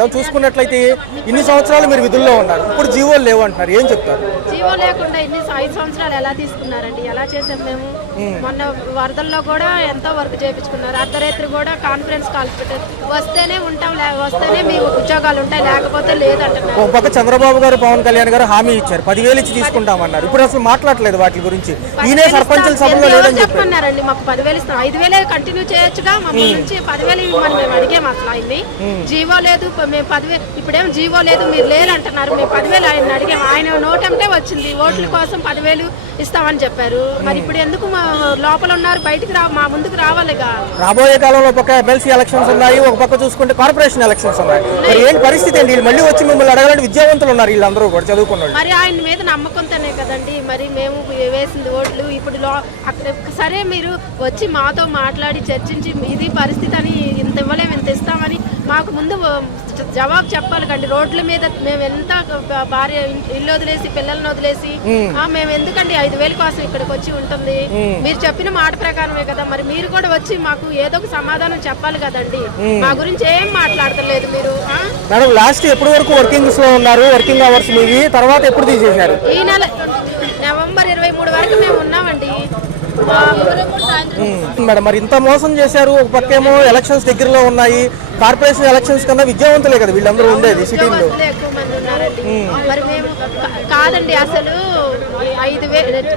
చూసుకున్నట్లయితే ఇన్ని సంవత్సరాలు మీరు విధుల్లో ఉన్నారు, ఇప్పుడు జీవోలు లేవు అంటున్నారు, ఏం చెప్తారు? జీవో లేకుండా 5 సంవత్సరాలు ఎలా తీసుకున్నారండి? ఎలా చేసాం మేము? మొన్న వరదల్లో కూడా ఎంతో వర్క్ చేయించుకున్నారు. అర్ధరాత్రి కూడా కాన్ఫరెన్స్ కాల్ పెట్టారు, వస్తేనే ఉంటాం, వస్తేనే మీ ఉద్యోగాలు ఉంటాయి, లేకపోతే లేదంటున్నారు. ఒక పక్క చంద్రబాబు గారు, పవన్ కళ్యాణ్ గారు హామీ ఇచ్చారు, 10,000 ఇచ్చి తీసుకుంటామన్నారు. ఇప్పుడు అసలు మాట్లాడలేదు వాటి గురించి. ఈయనే సర్పంచుల సభలో లేదని చెప్పన్నారండి. మాకు 10,000 ఇస్తాం, 5,000 కంటిన్యూ చేయొచ్చుగా. మమ్మల్ని నుంచి 10,000 ఇవ్వమని మేము అడిగాము. అసలు ఆయన్ని జీవో లేదు, మేము 10,000 ఇప్పుడేం జీవో లేదు, మీరు లేరు అంటున్నారు. మేము 10,000 ఆయన అడిగాము. ఆయన నోటంటే వచ్చింది, ఓట్ల కోసం 10,000 ఇస్తామని చెప్పారు. మరి ఇప్పుడు ఎందుకు లోపల ఉన్నారు, బయటికి మా ముందుకు రావాలిగా. రాబోయే కాలంలో ఒక పక్క ఎమ్మెల్సీ ఎలక్షన్స్ ఉన్నాయి, ఒక పక్క చూసుకుంటే కార్పొరేషన్ ఎలక్షన్స్ ఉన్నాయి. మరి ఏంటి పరిస్థితి అండి? మళ్ళీ వచ్చి మిమ్మల్ని అడగాలంటే విద్యావంతులు ఉన్నారు, వీళ్ళందరూ కూడా చదువుకున్నారు. మరి ఆయన మీద నమ్మకంతోనే కదండి మరి మేము వేసింది ఓట్లు. ఇప్పుడు అక్కడ సరే మీరు వచ్చి మాతో మాట్లాడి చర్చించి ఇది పరిస్థితి అని, ఇంత ఇవ్వలేము, ఇంత ఇస్తామని మాకు ముందు జవాబు చెప్పాలి కండి. రోడ్ల మీద మేము ఎంత భార్య ఇల్లు వదిలేసి పిల్లల్ని వదిలేసి మేము ఎందుకండి 5,000 కోసం ఇక్కడికి వచ్చి ఉంటుంది? మీరు చెప్పిన మాట ప్రకారమే కదా. మరి మీరు కూడా వచ్చి మాకు ఏదో ఒక సమాధానం చెప్పాలి కదండి. మా గురించి ఏం మాట్లాడతలేదు మీరు. మేడం లాస్ట్ ఎప్పటి వరకు వర్కింగ్స్ లో ఉన్నారు? వర్కింగ్ అవర్స్ మీవి తర్వాత ఎప్పుడు తీసేశారు? ఈ నెల నవంబర్ 23 వరకు మేము ఉన్నామండి. మేడం మరి ఇంత మోసం చేశారు. ఒక పక్కేమో ఎలక్షన్స్ దగ్గరలో ఉన్నాయి, కార్పొరేషన్ ఎలక్షన్స్ కన్నా విద్యావంతులే కదా వీళ్ళందరూ ఉండేది సిటీలో. ఎక్కువ మంది ఉన్నారండి. మరి మేము కాదండి అసలు 5,000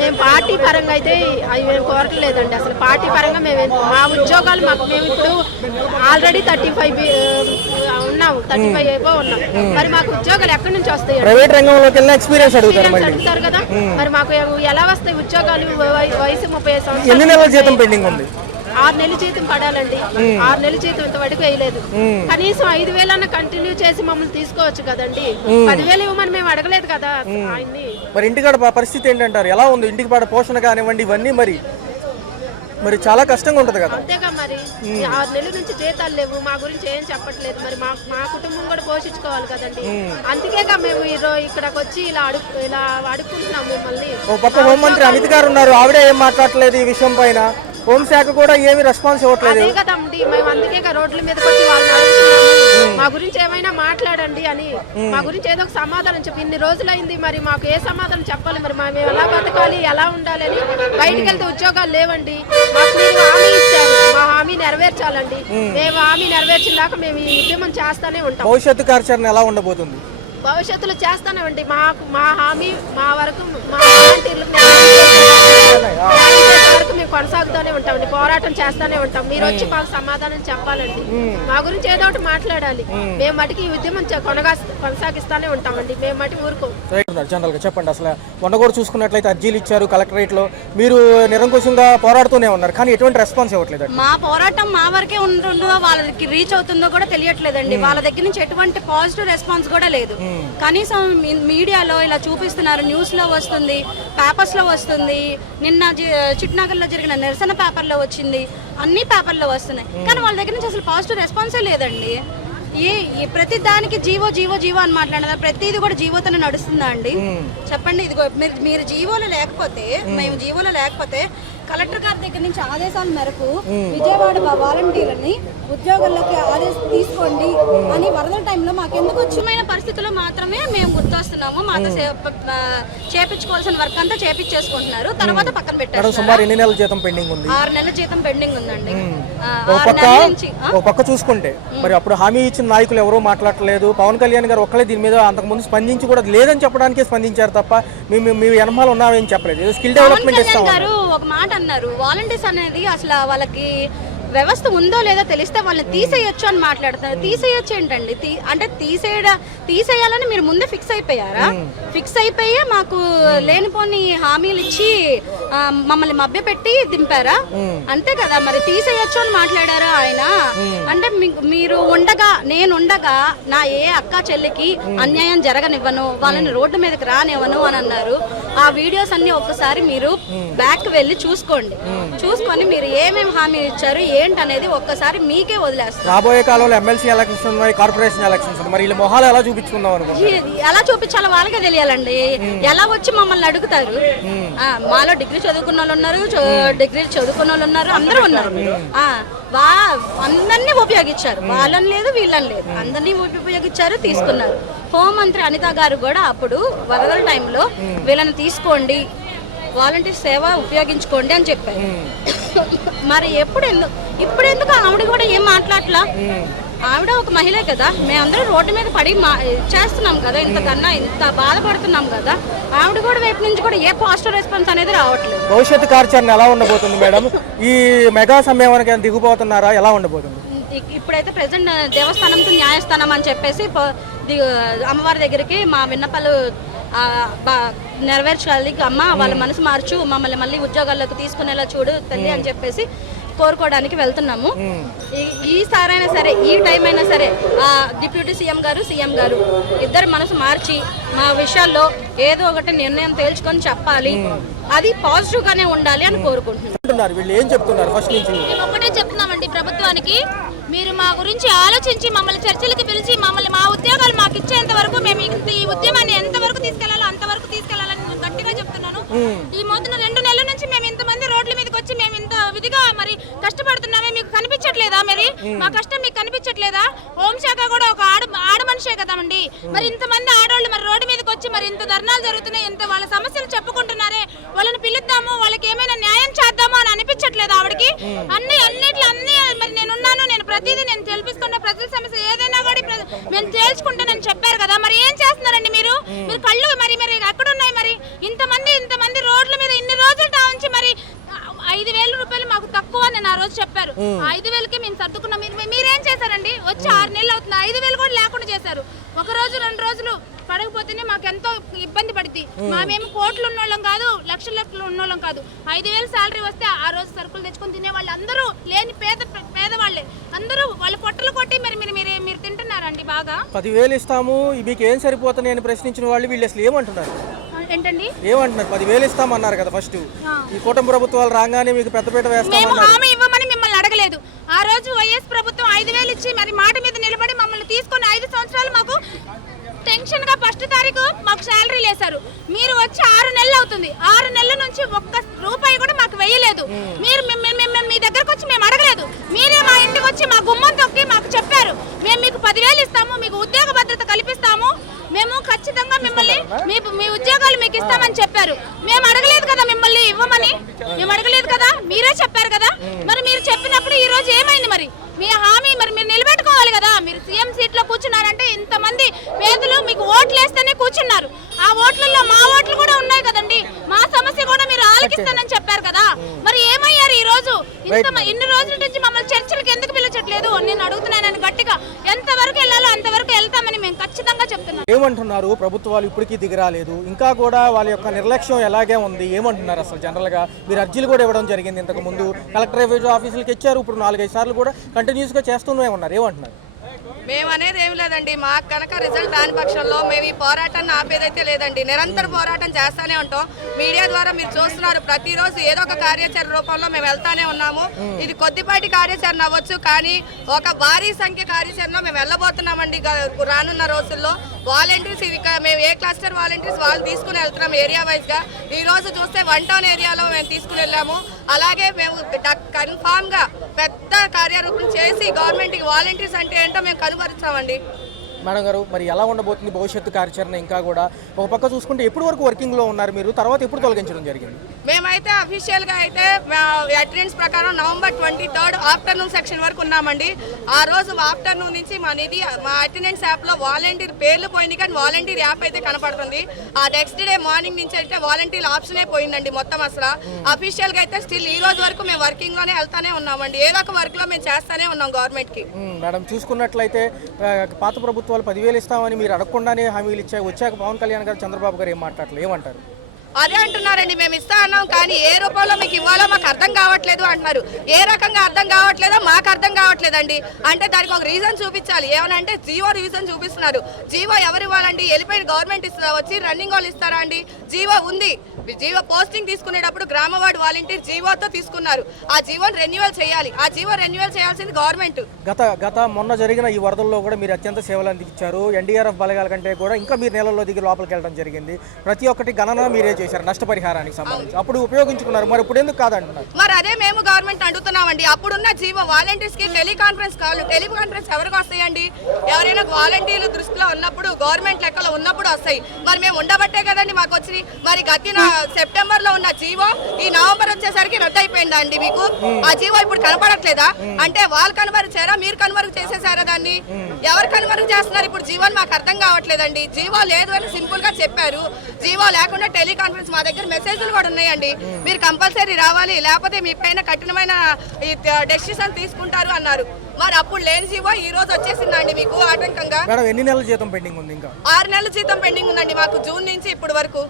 మేము పార్టీ పరంగా అయితే అవి మేము కోరట్లేదండి. అసలు పార్టీ పరంగా మా ఉద్యోగాలు మేము ఇప్పుడు ఆల్రెడీ 35 ఉన్నాము, 35 అయిపో ఉన్నాం. మరి మాకు ఉద్యోగాలు ఎక్కడి నుంచి వస్తాయి? ప్రైవేట్ రంగంలోకి వెళ్ళిన ఎక్స్పీరియన్స్ అడుగుతారు కదా. మరి మాకు ఎలా వస్తాయి ఉద్యోగాలు? వయసు 30 సంవత్సరాలు. ఎన్ని నెలల జీతం పెండింగ్ ఉంది? 6 నెలల జీతం పడాలండి. 6 నెలల జీతం ఇంతవరకు వేయలేదు. కనీసం 5,000 అన్న కంటిన్యూ చేసి మమ్మల్ని తీసుకోవచ్చు కదండి. 10,000 ఇవ్వమని మేము అడగలేదు కదా ఆయన్ని. మరి ఇంటికాడ పరిస్థితి ఏంటంటారు? ఎలా ఉంది? ఇంటికి పాడ పోషణ కానివ్వండి, ఇవన్నీ మరి చాలా కష్టంగా ఉంటది కదా. అంతేగా మరి 6 నెలల నుంచి జీతాలు లేవు, మా గురించి ఏం చెప్పట్లేదు. మరి మా కుటుంబం కూడా పోషించుకోవాలి కదండి. అందుకేగా మేము ఇక్కడికి వచ్చి ఇలా అడుక్కుంటున్నాం మిమ్మల్ని. ఓ పక్క హోంమంత్రి అమిత్ గారు ఉన్నారు, ఆవిడే ఏం మాట్లాడలేదు ఈ విషయం పైన. హోంశాఖ కూడా ఏమి రెస్పాన్స్ ఇవ్వట్లేదు. అదే కదండి, మేము అందుకే రోడ్ల మీదకి వచ్చి వాళ్ళని అడుగుతున్నాము, మా గురించి ఏమైనా మాట్లాడండి అని. మా గురించి ఏదో ఒక సమాధానం చెప్పి ఇన్ని రోజులైంది, మరి మాకు ఏ సమాధానం చెప్పాలి? మరి మేము ఎలా బతకాలి, ఎలా ఉండాలి అని. బయటికి వెళ్తే ఉద్యోగాలు లేవండి. మాకు మీరు హామీ ఇచ్చారు, మా హామీ నెరవేర్చాలండి. మేము హామీ నెరవేర్చిన దాకా మేము ఈ ఉద్యమం చేస్తానే ఉంటాం. భవిష్యత్తు కార్యాచరణ ఎలా ఉండబోతుంది? భవిష్యత్తులో చేస్తానండి. మా హామీ మా వరకు మా వరకు మేము కొనసాగుతూనే ఉంటామండి, పోరాటం చేస్తానే ఉంటాం. మీరు వచ్చి మాకు సమాధానం చెప్పాలండి, మా గురించి ఏదో ఒకటి మాట్లాడాలి. మేము మటుకి ఈ ఉద్యమం కొనసాగిస్తానే ఉంటామండి, మేము మటుకు ఊరుకోం. జనరల్ గా చెప్పండి, అసలు మొన్న కూడా చూసుకున్నట్లయితే అర్జీలు ఇచ్చారు కలెక్టరేట్ లో, మీరు నిరంకుశంగా పోరాడుతూనే ఉన్నారు, కానీ ఎటువంటి రెస్పాన్స్ ఇవ్వట్లేదు. మా పోరాటం మా వరకే ఉంటుందో వాళ్ళకి రీచ్ అవుతుందో కూడా తెలియట్లేదండి. వాళ్ళ దగ్గర నుంచి ఎటువంటి పాజిటివ్ రెస్పాన్స్ కూడా లేదు. కనీసం మీడియాలో ఇలా చూపిస్తున్నారు, న్యూస్ లో వస్తుంది, పేపర్స్ లో వస్తుంది, నిన్న చిట్నగర్ లో జరిగిన నిరసన పేపర్ లో వచ్చింది, అన్ని పేపర్లో వస్తున్నాయి. కానీ వాళ్ళ దగ్గర నుంచి అసలు పాజిటివ్ రెస్పాన్సే లేదండి. ప్రతి దానికి జీవో జీవో జీవో అని మాట్లాడారు. ప్రతిది కూడా జీవోతోనే నడుస్తుందా అండి? చెప్పండి. ఇదిగో మీరు జీవోలో లేకపోతే, మేము జీవోలో లేకపోతే కలెక్టర్ గారి దగ్గర నుంచి ఆదేశాల మేరకు విజయవాడ వాలంటీర్లని ఉద్యోగాల్లోకి తీసుకోండి అని వరదల టైంలో మాకెందుకు వచ్చిన పరిస్థితుల్లో మాత్రమే మేము గుర్తొస్తున్నాము. మాతో చేపించుకోవాల్సిన వర్క్ అంతా చేపించేసుకుంటున్నారు, తర్వాత పక్కన పెట్టారు. 6 నెలల జీతం పెండింగ్ ఉంది. 6 నెలల జీతం పెండింగ్ ఉందండి. పక్క చూసుకుంటే మరి అప్పుడు హామీ ఇచ్చిన నాయకులు ఎవరూ మాట్లాడలేదు. పవన్ కళ్యాణ్ గారు ఒక్కలే దీని మీద అంతకుముందు స్పందించి కూడా లేదని చెప్పడానికే స్పందించారు తప్ప మీ వెనమాల ఉన్నామని చెప్పలేదు. స్కిల్ డెవలప్మెంట్ ఇస్తాం ఒక మాట అన్నారు. వాలంటీర్స్ అనేది అసలు వాళ్ళకి వ్యవస్థ ఉందో లేదో తెలిస్తే వాళ్ళని తీసేయొచ్చు అని మాట్లాడుతున్నారు. తీసేయొచ్చు ఏంటండి? అంటే తీసేయాలని మీరు ముందే ఫిక్స్ అయిపోయారా? ఫిక్స్ అయిపోయే మాకు లేనిపోని హామీలు ఇచ్చి మమ్మల్ని మభ్య పెట్టి దింపారా? అంతే కదా. మరి తీసేయొచ్చు అని మాట్లాడారా ఆయన? అంటే మీరు నేనుండగా నా ఏ అక్క చెల్లికి అన్యాయం జరగనివ్వను, వాళ్ళని రోడ్డు మీదకి రానివ్వను అని అన్నారు. ఆ వీడియోస్ అన్ని ఒక్కసారి మీరు బ్యాక్ వెళ్ళి చూసుకోండి. చూసుకొని మీరు ఏమేమి హామీ ఇచ్చారు, ఏంటనేది ఒక్కసారి మీకే వదిలేస్తాను. రాబోయే కాలంలో ఎమ్మెల్సీ ఎలక్షన్స్ ఉన్నాయి, కార్పొరేషన్ ఎలక్షన్స్ ఉన్నాయి. మరి వీళ్ళ మొహాలు ఎలా చూపించుకుందాం అనుకుంటున్నారు? ఎలా చూపించాలో వాళ్ళకే తెలియాలండి. ఎలా వచ్చి మమ్మల్ని అడుగుతారు? మాలో డిగ్రీ చదువుకున్న వాళ్ళు ఉన్నారు, డిగ్రీ చదువుకున్న వాళ్ళు ఉన్నారు, అందరూ ఉన్నారు. అందరినీ ఉపయోగించారు, వాళ్ళని లేదు వీళ్ళని లేదు, అందరినీ ఉపయోగించారు, తీసుకున్నారు. హోంమంత్రి అనిత గారు కూడా అప్పుడు వరదల టైంలో వీళ్ళని తీసుకోండి, వాలంటీర్ సేవ ఉపయోగించుకోండి అని చెప్పారు. మరి ఇప్పుడు ఎందుకు ఆవిడ కూడా ఏం మాట్లాడలా? ఆవిడ ఒక మహిళే కదా, మేమందరం రోడ్డు మీద పడి చేస్తున్నాం కదా, ఇంత బాధపడుతున్నాం కదా. ఆవిడ కూడా వైపు నుంచి కూడా ఏ పాజిటివ్ రెస్పాన్స్ అనేది రావట్లేదు. భవిష్యత్తు కార్యాచరణ ఎలా ఉండబోతుంది మేడం? ఈ మెగా సమ్మేళనానికి దిగుపోతున్నారా? ఎలా ఉండబోతుంది? ఇప్పుడైతే ప్రెసెంట్ దేవస్థానంతో న్యాయస్థానం అని చెప్పేసి అమ్మవారి దగ్గరికి మా విన్నపాలు నెరవేర్చాలి. అమ్మ వాళ్ళ మనసు మార్చు, మమ్మల్ని మళ్ళీ ఉద్యోగాల్లోకి తీసుకునేలా చూడు తల్లి అని చెప్పేసి కోరుకోవడానికి వెళ్తున్నాము. ఈసారైనా సరే, ఈ టైం అయినా సరే డిప్యూటీ సీఎం గారు ఇద్దరు మనసు మార్చి మా విషయాల్లో ఏదో ఒకటి నిర్ణయం తేల్చుకొని చెప్పాలి. అది పాజిటివ్ గానే ఉండాలి అని కోరుకుంటున్నారు. వీళ్ళు ఏం చెప్తున్నారు? ఫస్ట్ నుంచి మేము ఒకటే చెప్తున్నామండి ప్రభుత్వానికి, మీరు మా గురించి ఆలోచించి మమ్మల్ని చర్చలకు పిలిచి మమ్మల్ని మా ఉద్యోగాలు మాకు ఇచ్చేంత వరకు మేము ఈ ఉద్యమాన్ని ఎంతవరకు తీసుకెళ్లాలో అంతవరకు తీసుకెళ్లాలని నేను గట్టిగా చెప్తున్నాను. ఈ మొదటి 2 నెలల నుంచి మేము ఇంతమంది రోడ్ల మీదకి వచ్చి మేము ఇంత విధిగా మరి కష్టపడుతున్నామే, మీకు కనిపించట్లేదా? మరి మా కష్టం మీకు కనిపించట్లేదా? హోంశాఖ కూడా ఒక ఆడ మనిషే కదండి. మరి ఇంతమంది ఆడవాళ్ళు మరి రోడ్డు మీదకి వచ్చి మరి ఇంత ధర్నాలు జరుగుతున్నాయి, ఇంత వాళ్ళ సమస్యలు చెప్పుకుంటున్నారే, వాళ్ళని పిలుద్దాము, వాళ్ళకి ఏమైనా న్యాయం చేద్దాము అని అనిపించట్లేదు ఆవిడకి? అన్నిట్లో మరి నేను ప్రతిదీ నేను తెలిపిస్తున్న ప్రజల సమస్య ఏదైనా కూడా మేము తేల్చుకుంటానని చెప్పారు కదా. మరి ఏం చేస్తున్నారండి మీరు కళ్ళు మరి ఎక్కడున్నాయి? మరి ఇంతమంది రోడ్ల మీద ఇన్ని రోజులు నుంచి మరి 5,000 రూపాయలు మాకు తక్కువ అని ఆ రోజు చెప్పారు. 5,000కి మేము సర్దుకున్నాం. మీరేం చేశారండి? వచ్చి 6 నెలలు అవుతుంది, 5,000 కూడా లేకుండా చేశారు. 1 రోజు 2 రోజులు పడకపోతేనే మాకు ఎంతో ఇబ్బంది పడుతుంది. మేము కోట్లు ఉన్నోళ్ళం కాదు, లక్షలు ఉన్నోళ్ళం కాదు. 5,000 శాలరీ వస్తే ఆ రోజు సరుకులు తెచ్చుకొని తినే వాళ్ళు అందరూ లేని పేదవాళ్ళే, అందరూ వాళ్ళ పొట్టలు కొట్టి మరి మీరు తింటున్నారండి బాగా. 10,000 ఇస్తాము, మీకు ఏం సరిపోతుంది అని ప్రశ్నించిన వాళ్ళు వీళ్ళు అసలు ఏమంటున్నారు? ఏంటండి ఏమంటున్నారు? 10,000 ఇస్తామన్నారు కదా ఫస్ట్. ఈ కూటమి ప్రభుత్వాలు రాగానే మీకు పెద్దపీట వేస్తామన్నారు. హామీ ఇవ్వమని మిమ్మల్ని అడగలేదు. ఆ రోజు వైఎస్ ప్రభుత్వం 5,000 ఇచ్చి మరి మాట మీద నిలబడి మమ్మల్ని తీసుకొని 5 సంవత్సరాలు మాకు టెన్షన్ గా 1వ తారీఖు మాకు శాలరీ లేసారు. మీరు వచ్చి 6 నెలలు అవుతుంది. 6 నెలల నుంచి ఒక్క రూపాయి కూడా మాకు వేయలేదు. మీరు మీ దగ్గరకు వచ్చి మేము అడగలేదు. మీరే మా ఇంటికి వచ్చి మా గుమ్మం తొక్కి మాకు చెప్పారు, మేము మీకు 10,000 ఇస్తాము, మీకు ఉద్యోగ భద్రత కల్పిస్తాము, మేము ఖచ్చితంగా మిమ్మల్ని మీ ఉద్యోగాలు మీకు ఇస్తామని చెప్పారు. మేము అడగలేదు కదా మిమ్మల్ని ఇవ్వమని, మేము అడగలేదు కదా, మీరే చెప్పారు కదా. మరి మీరు చెప్పినప్పుడు ఈ రోజు ఏమైంది? మరి మీ హామీ మరి మీరు నిలబెట్టుకోవాలి కదా. మీరు సీఎం సీట్ లో కూర్చున్నారంటే ఇంతమంది పేదలు మీకు ఓట్లు వేస్తేనే కూర్చున్నారు. ఆ ఓట్లలో మా ఓట్లు కూడా ఉన్నాయి కదండి. మా సమస్య కూడా మీరు ఆలకిస్తానని చెప్పారు కదా. మరి ఏమయ్యారు ఈ రోజు? ఇన్ని రోజుల నుంచి మమ్మల్ని చర్చలకు ఎందుకు పిలిచట్లేదు నేను అడుగుతున్నానని గట్టిగా. ఎంతవరకు వెళ్ళాలో అంతవరకు వెళ్తామని మేము ఖచ్చితంగా చెప్తున్నాం. ఏమంటున్నారు? ప్రభుత్వాలు ఇప్పటికీ దిగిరాలేదు, ఇంకా కూడా వాళ్ళ యొక్క నిర్లక్ష్యం ఎలాగే ఉంది. ఏమంటున్నారు అసలు? జనరల్ గా మీరు అర్జీలు కూడా ఇవ్వడం జరిగింది ఇంతకు ముందు, కలెక్టర్ ఆఫీసులకు ఇచ్చారు, ఇప్పుడు 4-5 సార్లు కూడా కంటిన్యూస్ గా చేస్తూనే ఉన్నారు. ఏమంటున్నారు? మేము అనేది ఏం లేదండి, మాకు కనుక రిజల్ట్ రాని పక్షంలో మేము ఈ పోరాటాన్ని ఆపేదైతే లేదండి. నిరంతర పోరాటం చేస్తానే ఉంటాం. మీడియా ద్వారా మీరు చూస్తున్నారు, ప్రతిరోజు ఏదో ఒక కార్యాచరణ రూపంలో మేము వెళ్తానే ఉన్నాము. ఇది కొద్దిపాటి కార్యాచరణ అవ్వచ్చు, కానీ ఒక భారీ సంఖ్య కార్యాచరణలో మేము వెళ్ళబోతున్నామండి రానున్న రోజుల్లో. వాలంటీర్స్ ఇది మేము ఏ క్లస్టర్ వాలంటీర్స్ వాళ్ళు తీసుకుని వెళ్తున్నాం ఏరియా వైజ్గా. ఈ రోజు చూస్తే 1 టౌన్ ఏరియాలో మేము తీసుకుని వెళ్ళాము. అలాగే మేము కన్ఫామ్గా పెద్ద కార్యరూపం చేసి గవర్నమెంట్కి వాలంటీర్స్ అంటే ఏంటో మేము కనుపరుస్తామండి. మేడం గారు, మరి ఎలా ఉండబోతుంది భవిష్యత్తు కార్యాచరణ? ఇంకా కూడా ఒక పక్క చూసుకుంటే ఎప్పటి వరకు వర్కింగ్లో ఉన్నారు మీరు? తర్వాత ఎప్పుడు తొలగించడం జరిగింది? మేమైతే అఫీషియల్గా అయితే అటెండెన్స్ ప్రకారం November 23rd ఆఫ్టర్నూన్ సెక్షన్ వరకు ఉన్నామండి. ఆ రోజు ఆఫ్టర్నూన్ నుంచి మా అటెండెన్స్ యాప్లో వాలంటీర్ పేర్లు పోయింది, కానీ వాలంటీర్ యాప్ అయితే కనపడుతుంది. ఆ నెక్స్ట్ డే మార్నింగ్ నుంచి అయితే వాలంటీర్ ఆప్షనే పోయిందండి మొత్తం. అసలు అఫీషియల్గా అయితే స్టిల్ ఈ రోజు వరకు మేము వర్కింగ్లోనే వెళ్తానే ఉన్నామండి. ఏదో ఒక వర్క్లో మేము చేస్తానే ఉన్నాం గవర్నమెంట్కి. మేడం, చూసుకున్నట్లయితే పాత ప్రభుత్వం 10,000 ఇస్తామని మీరు అడగకుండానే హామీలు వచ్చాక పవన్ కళ్యాణ్ గారు, చంద్రబాబు గారు ఏం మాట్లాడలేదు, ఏమంటారు? అదే అంటున్నారండి, మేము ఇస్తా అన్నాం కానీ ఏ రూపంలో మీకు ఇవ్వాలో మాకు అర్థం కావట్లేదు అంటున్నారు. ఏ రకంగా అర్థం కావట్లేదో మాకు అర్థం కావట్లేదండి. అంటే దానికి ఒక రీజన్ చూపించాలి. ఏమనంటే జీవో రీజన్ చూపిస్తున్నారు. జీవో ఎవరు ఇవ్వాలండి? వెళ్ళిపోయిన గవర్నమెంట్ వచ్చి రన్నింగ్ వాళ్ళు ఇస్తారా అండి? జీవో ఉంది. జీవో పోస్టింగ్ తీసుకునేటప్పుడు గ్రామ వార్డు వాలంటీర్ జీవోతో తీసుకున్నారు. ఆ జీవోని రెన్యువల్ చేయాలి. ఆ జీవో రెన్యువల్ చేయాల్సింది గవర్నమెంట్. గత మొన్న జరిగిన ఈ వరదల్లో కూడా మీరు అత్యంత సేవలు అందించారు. ఎన్డీఆర్ఎఫ్ బలగాల కంటే కూడా ఇంకా మీరు నెలల్లో దిగి లోపలికి వెళ్ళడం జరిగింది. ప్రతి ఒక్కటి గణన మీరే చేశారు నష్టపరిహారానికి సంబంధించి. అప్పుడు ఉపయోగించుకున్నారు, మరి ఇప్పుడు ఎందుకు కాదంటున్నారు? మరి అదే మేము గవర్నమెంట్ అడుగుతున్నామండి. అప్పుడున్న జీవో వాలంటీర్స్ కి టెలికాన్ఫరెన్స్ ఎవరికి వస్తాయండి? ఎవరైనా వాలంటీర్లు దృష్టిలో ఉన్నప్పుడు గవర్నమెంట్ లెక్కలో ఉన్నప్పుడు వస్తాయి. మరి మేము ఉండబట్టే కదండి మాకు వచ్చినాయి. మరి గతిన సెప్టెంబర్ లో ఉన్న జీవో ఈ నవంబర్ వచ్చేసరికి రద్దు అయిపోయిందా అండి మీకు? ఆ జీవో ఇప్పుడు కనపడట్లేదా? అంటే వాళ్ళు కనుమరుచారా, మీరు కనుమరుగు చేసేసారా దాన్ని? ఎవరు కనుమరుగు చేస్తున్నారు ఇప్పుడు జీవోని మాకు అర్థం కావట్లేదండి. జీవో లేదు అని సింపుల్ గా చెప్పారు. జీవో లేకుండా టెలికాన్ఫరెన్స్ మా దగ్గర మెసేజ్లు కూడా ఉన్నాయండి. మీరు కంపల్సరీ రావాలి, లేకపోతే మీ పైన కఠినమైన డెసిషన్ తీసుకుంటారు అన్నారు. మరి అప్పుడు లేని జీవో ఈ రోజు వచ్చేసిందండి మీకు ఆటంకంగా. మేడం ఎన్ని నెలల జీతం పెండింగ్ ఉంది? ఇంకా 6 నెలల జీతం పెండింగ్ ఉందండి మాకు జూన్ నుంచి ఇప్పటి వరకు.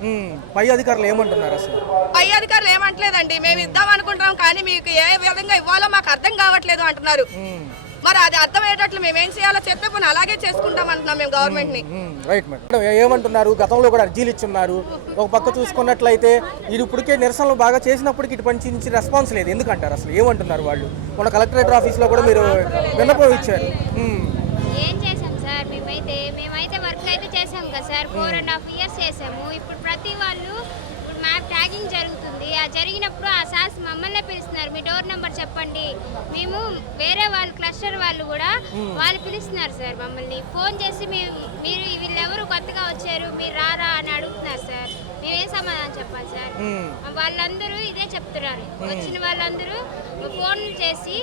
పై అధికారులు ఏమంటున్నారు అసలు? పై అధికారులు ఏమంటలేదండి, మేము ఇద్దాం అనుకుంటున్నాం కానీ మీకు ఏ విధంగా ఇవ్వాలో మాకు అర్థం కావట్లేదు అంటున్నారు. మరి అది అర్థమయ్యేటట్లు మేము ఏం చేయాలో చెప్తే పోనీ అలాగే చేసుకుంటాం అంటున్నాం మేము గవర్నమెంట్ ని. రైట్ మేడం, ఏమంటున్నారు? గతంలో కూడా అర్జీలు ఇచ్చున్నారు. ఒక పక్క చూసుకున్నట్లయితే ఇది ఇప్పటికే నిరసనలు బాగా చేసినప్పటికీ ఇటు పంచి నుంచి రెస్పాన్స్ లేదు. ఎందుకంటారు అసలు? ఏమంటున్నారు వాళ్ళు? మన కలెక్టరేట్ ఆఫీస్లో కూడా మీరు విన్నపం ఇచ్చారు. ఏం చేసాం సార్? మేమైతే వర్క్ అయితే చేసాం కదా సార్. 4.5 years చేసాము. ఇప్పుడు ప్రతి వాళ్ళు మ్యాప్ ట్యాగింగ్ జరుగుతుంది. ఆ జరిగినప్పుడు ఆ సార్స్ మమ్మల్ని పిలుస్తున్నారు, మీ డోర్ నెంబర్ చెప్పండి. మేము వేరే వాళ్ళు క్లస్టర్ వాళ్ళు కూడా వాళ్ళు పిలుస్తున్నారు సార్ మమ్మల్ని. ఫోన్ చేసి మీరు వీళ్ళెవరు కొత్తగా వచ్చారు, మీరు రారా అని అడుగుతున్నారు సార్. మేమేం సమాధానం చెప్పాలి సార్? వాళ్ళందరూ ఇదే చెప్తున్నారు. వచ్చిన వాళ్ళందరూ ఫోన్ చేసి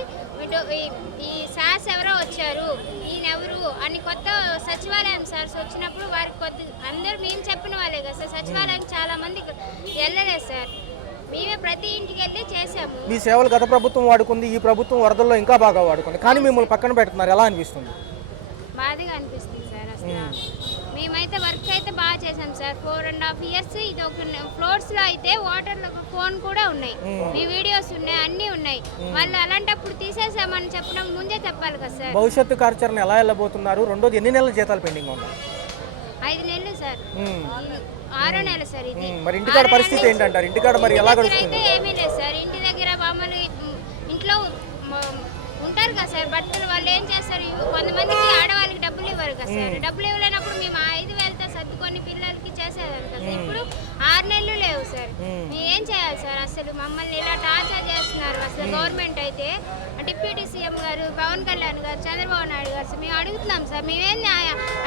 ఈ సార్స్ ఎవరో వచ్చారు, ఈయనెవరు అని కొత్త సచివాలయం సార్స్ వచ్చినప్పుడు వారికి అందరూ మేము చెప్పిన వాళ్ళే కదా సార్. సచివాలయం చాలా మంది వెళ్ళలేదు సార్. మేమే ప్రతి ఇంటికి వెళ్ళి చేసాము. మీ సేవలు గత ప్రభుత్వం వాడుకుంది, ఈ ప్రభుత్వం వరదల్లో ఇంకా బాగా వాడుకుంది, కానీ మిమ్మల్ని పక్కన పెడుతున్నారు. ఎలా అనిపిస్తుంది? బాధగా అనిపిస్తుంది సార్. అసలు మేమైతే వర్క్ అయితే బాగా చేసాం సార్. 4.5 years. ఇది ఒక ఫ్లోర్స్లో అయితే వాటర్లో ఫోన్ కూడా ఉన్నాయి, మీ వీడియోస్ ఉన్నాయి, అన్నీ ఉన్నాయి. వాళ్ళు అలాంటప్పుడు తీసేసామని చెప్పడం ముందే చెప్పాలి కదా సార్. భవిష్యత్తు కార్యాచరణ ఎలా వెళ్ళబోతున్నారు? రెండోది, ఎన్ని నెలల జీతాలు పెండింగ్ ఉన్నాయి? 5 నెలలు సార్. 6వ నెల సార్ ఇది. మరి ఇంటికాడ పరిస్థితి ఏంటంటారు? ఇంటికాడ మరి ఎలా గడుస్తుంది? అయితే ఏమీ లేదు సార్. ఇంటి దగ్గర మామూలు ఇంట్లో ఉంటారు కదా సార్ బట్టలు. వాళ్ళు ఏం చేస్తారు, కొంతమందికి ఆడవాళ్ళకి డబ్బులు ఇవ్వరు కదా సార్. డబ్బులు ఇవ్వలేనప్పుడు మేము 5,000తో సర్దుకొని పిల్లలకి చేసేదాన్ని కదా. ఇప్పుడు 6 నెలలు లేవు సార్. మేము ఏం చేయాలి సార్? అసలు మమ్మల్ని ఇలా టార్చర్ చేస్తున్నారు అసలు గవర్నమెంట్ అయితే. డిప్యూటీ సీఎం గారు, పవన్ కళ్యాణ్ గారు, చంద్రబాబు నాయుడు గారు సార్, మేము అడుగుతున్నాం సార్. మేమేం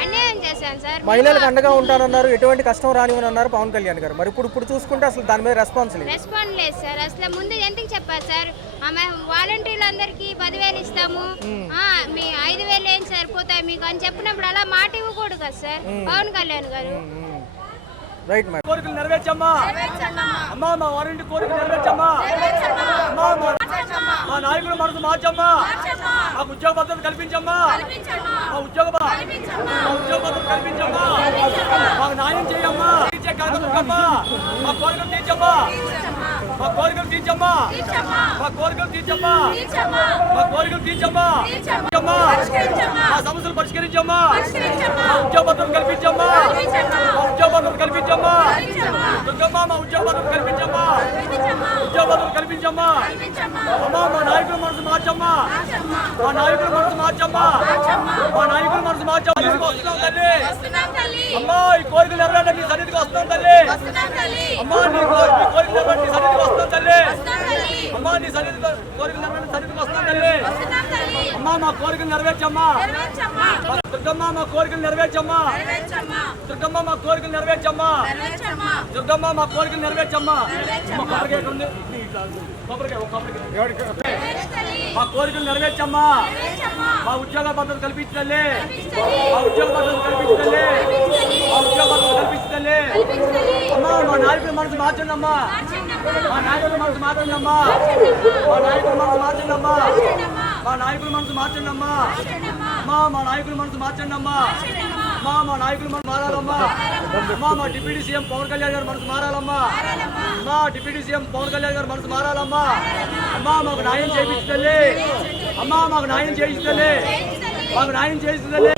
అన్యాయం చేశాం సార్? మహిళలకు అండగా ఉంటానన్నారు, ఎటువంటి కష్టం రానివని అన్నారు పవన్ కళ్యాణ్ గారు. మరి ఇప్పుడు చూసుకుంటే అసలు దాని మీద రెస్పాన్స్ లేదు సార్. అసలు ముందు ఎందుకు చెప్పారు సార్? ఆమె వాలంటీర్లందరికీ 10,000 ఇస్తాము, మీ 5,000 ఏం సరిపోతాయి మీకు అని చెప్పినప్పుడు అలా మాట ఇవ్వకూడదు కదా సార్ పవన్ కళ్యాణ్ గారు. Right madam. కోరికలు నెరవేర్చమ్మా అమ్మా, మా వారంటీ కోరికలు నెరవేర్చమ్మా అమ్మా, మా నాయకుల మనసు మార్చమ్మా, మాకు ఉద్యోగ భద్రత కల్పించమ్మా, మా ఉద్యోగ భద్రత కల్పించమ్మా, మాకు న్యాయం చేయమ్మా, కలగమ్మా, మా కోరికలు తీర్చమ్మా, మా కోరికలు తీర్చమ్మా, మా కోరికలు తీర్చమ్మా, మా కోరికలు తీర్చమ్మా, మా సమస్యలు పరిష్కరించమ్మా, మా ఉద్యోగ భద్రత కల్పించమ్మా, మా ఉద్యోగ భద్రత కల్పించమ్మా, దుర్గమ్మా, మా ఉద్యోగ భద్రత కల్పించమ్మా, ఉద్యోగ భద్రత కల్పించమ్మా అమ్మా, మా నాయకుల మనసు మార్చమ్మా, మా నాయకుల మనసు మార్చమ్మా, మా నాయకుల మనసు మార్చమ్మా. వస్తున్నాం తల్లి అమ్మా, ఈ కోరికలు నెరవేరండి, నీ సన్నిధికి వస్తున్నాం తల్లి అమ్మా, నీ కోరికలు నెరవేరండి, నీ సన్నిధికి వస్తున్నాం తల్లి అమ్మా, నీ కోరికలు నెరవేరండి, సన్నిధికి వస్తున్నాం తల్లి అమ్మా, మా కోరికలు నెరవేర్చమ్మా దుర్గమ్మ, మా కోరికలు నెరవేర్చమ్మా దుర్గమ్మ, మా కోరికలు నెరవేర్చమ్మా దుర్గమ్మ, మా కోరికలు నెరవేర్చమ్మా. మా కోరికలు నెరవేర్చమ్మా, మా ఉద్యోగ భద్రత కల్పించలే, మా ఉద్యోగ భద్రత కల్పించలే, మా ఉద్యోగ భద్రత కల్పించలే అమ్మా, మా నాయకుల మనసు మార్చండి అమ్మా, మా నాయకుల మనసు మార్చండి అమ్మా, మా నాయకుల మనసు మార్చండి అమ్మా, మా నాయకుల మనసు మార్చండి అమ్మా అమ్మా, మా నాయకుల మనసు మార్చండి అమ్మా అమ్మా మా నాయకులు మనసు మారాలమ్మా. అమ్మా మా డిప్యూటీ సీఎం పవన్ కళ్యాణ్ గారు మనసు మారాలమ్మా. అమ్మా డిప్యూటీ సీఎం పవన్ కళ్యాణ్ గారు మనసు మారాలమ్మా. అమ్మా మాకు న్యాయం చేయించలే. అమ్మా మాకు న్యాయం చేయించలే. మాకు న్యాయం చేయించలే.